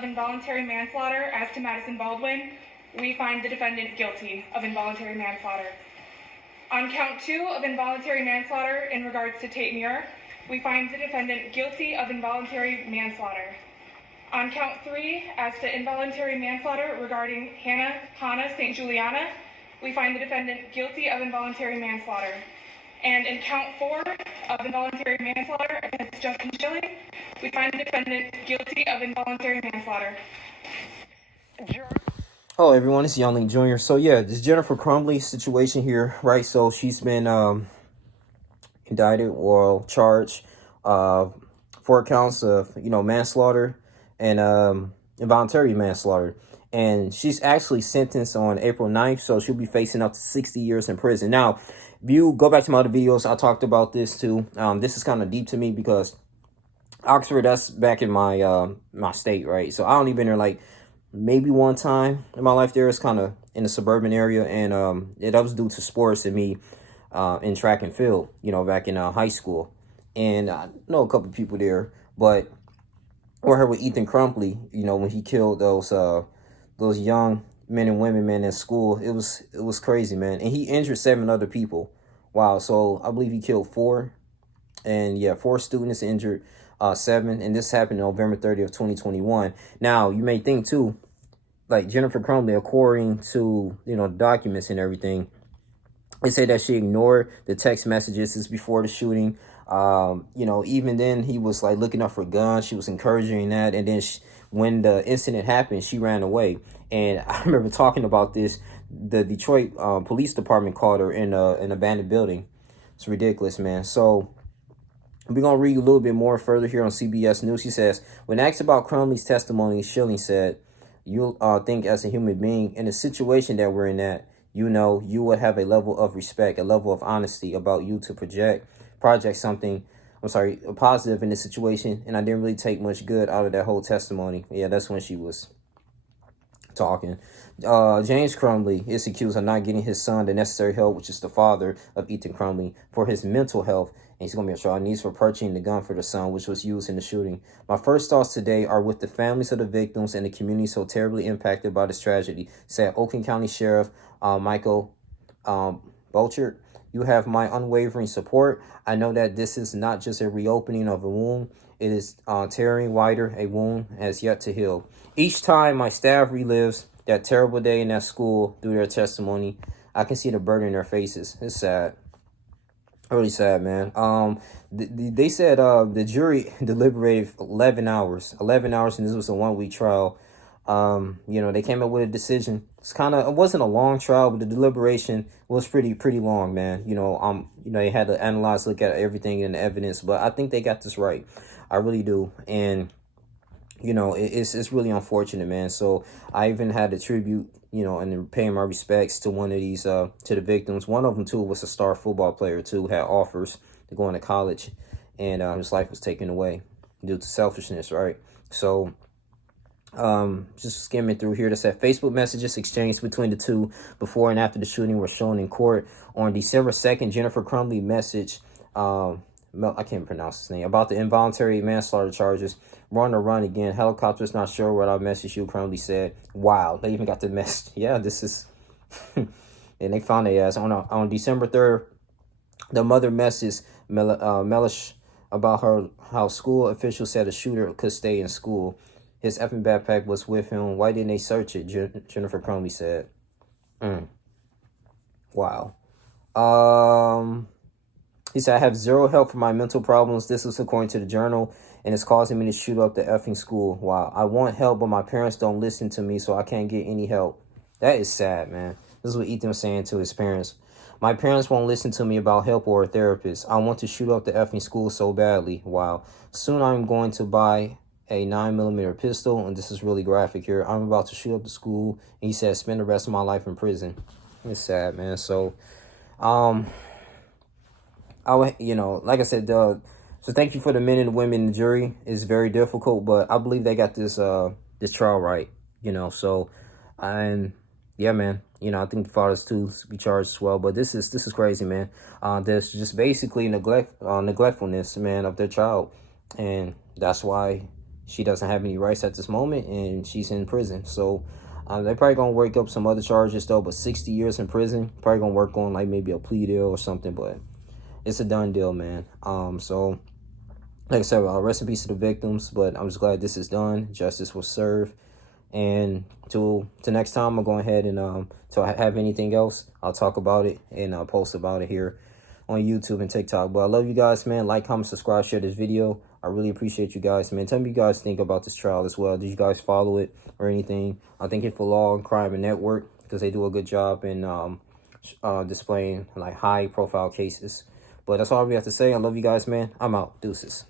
of involuntary manslaughter as to Madison Baldwin, we find the defendant guilty of involuntary manslaughter. On count 2 of involuntary manslaughter in regards to Tate Muir, we find the defendant guilty of involuntary manslaughter. On count 3, as to involuntary manslaughter regarding Hannah St. Juliana, we find the defendant guilty of involuntary manslaughter. And in count 4 of involuntary manslaughter against Justin Schilling, we find the defendant guilty of involuntary manslaughter. Hello everyone, it's Youngling Jr. So yeah, this Jennifer Crumbley situation here, right? So she's been indicted or charged for counts of manslaughter and involuntary manslaughter, and she's actually sentenced on April 9th, so she'll be facing up to 60 years in prison. Now, if you go back to my other videos, I talked about this too. This is kind of deep to me because Oxford, that's back in my my state, right? So I only been there like maybe one time in my life. There is kind of in the suburban area, and that was due to sports and me in track and field, back in high school. And I know a couple of people there, but or her with Ethan Crumbley, when he killed those young men and women, man, in school. It was crazy, man. And he injured 7 other people. Wow. So I believe he killed 4, and yeah, 4 students injured 7, and this happened November 30th, 2021. Now, you may think too, like Jennifer Crumbley, according to documents and everything, they say that she ignored the text messages. This is before the shooting. Even then he was like looking up for guns. She was encouraging that, and then when the incident happened, she ran away. And I remember talking about this. The Detroit Police Department called her in an abandoned building. It's ridiculous, man. So we're going to read a little bit more further here on CBS News. He says, when asked about Crumbley's testimony, Schilling said, you'll think as a human being in a situation that we're in that, you would have a level of respect, a level of honesty about you to project something, positive in the situation. And I didn't really take much good out of that whole testimony. Yeah, that's when she was talking. James Crumbley is accused of not getting his son the necessary help, which is the father of Ethan Crumbley, for his mental health. And he's going to be on trial. And he's for purchasing the gun for the son, which was used in the shooting. My first thoughts today are with the families of the victims and the community so terribly impacted by this tragedy, said Oakland County Sheriff Michael Bolchert. You have my unwavering support. I know that this is not just a reopening of a wound. It is tearing wider. A wound has yet to heal. Each time my staff relives that terrible day in that school through their testimony, I can see the burden in their faces. It's sad. Really sad, man. They said the jury deliberated 11 hours, and this was a 1-week trial. They came up with a decision. It wasn't a long trial, but the deliberation was pretty long, man. They had to analyze, look at everything and the evidence, but I think they got this right. I really do. And it's really unfortunate, man. So I even had to tribute, and paying my respects to one of these, to the victims. One of them too was a star football player too, had offers to go into college, and his life was taken away due to selfishness, right? So just skimming through here, that said Facebook messages exchanged between the two before and after the shooting were shown in court. On December 2nd, Jennifer Crumbley messaged I can't pronounce his name, about the involuntary manslaughter charges. Run or run again. Helicopter's not sure what I messaged you, Crumbley said. Wow, they even got the message. Yeah, this is and they found their ass. On December 3rd, the mother messaged Melish about how school officials said a shooter could stay in school. His effing backpack was with him. Why didn't they search it? Jennifer Crumbley said. Wow. He said, I have zero help for my mental problems. This was according to the Journal, and it's causing me to shoot up the effing school. Wow. I want help, but my parents don't listen to me, so I can't get any help. That is sad, man. This is what Ethan was saying to his parents. My parents won't listen to me about help or a therapist. I want to shoot up the effing school so badly. Wow. Soon I'm going to buy a 9mm pistol, and this is really graphic here. I'm about to shoot up the school, and he said, spend the rest of my life in prison. It's sad, man. So, like I said, so thank you for the men and the women in the jury. It's very difficult, but I believe they got this trial right, so, and yeah, man, I think the fathers too be charged as well, but this is crazy, man. There's just basically neglectfulness, man, of their child, and that's why she doesn't have any rights at this moment, and she's in prison. So they're probably gonna work up some other charges though, but 60 years in prison, probably gonna work on like maybe a plea deal or something, but it's a done deal, man. So like I said, rest in peace to the victims, but I'm just glad this is done. Justice was served. And till next time, I'm going ahead and till I have anything else, I'll talk about it and I'll post about it here on YouTube and TikTok. But I love you guys, man. Like, comment, subscribe, share this video. I really appreciate you guys, man. Tell me what you guys think about this trial as well. Did you guys follow it or anything? I think it's for Law and Crime and Network, because they do a good job in displaying like high profile cases. But that's all we have to say. I love you guys, man. I'm out. Deuces.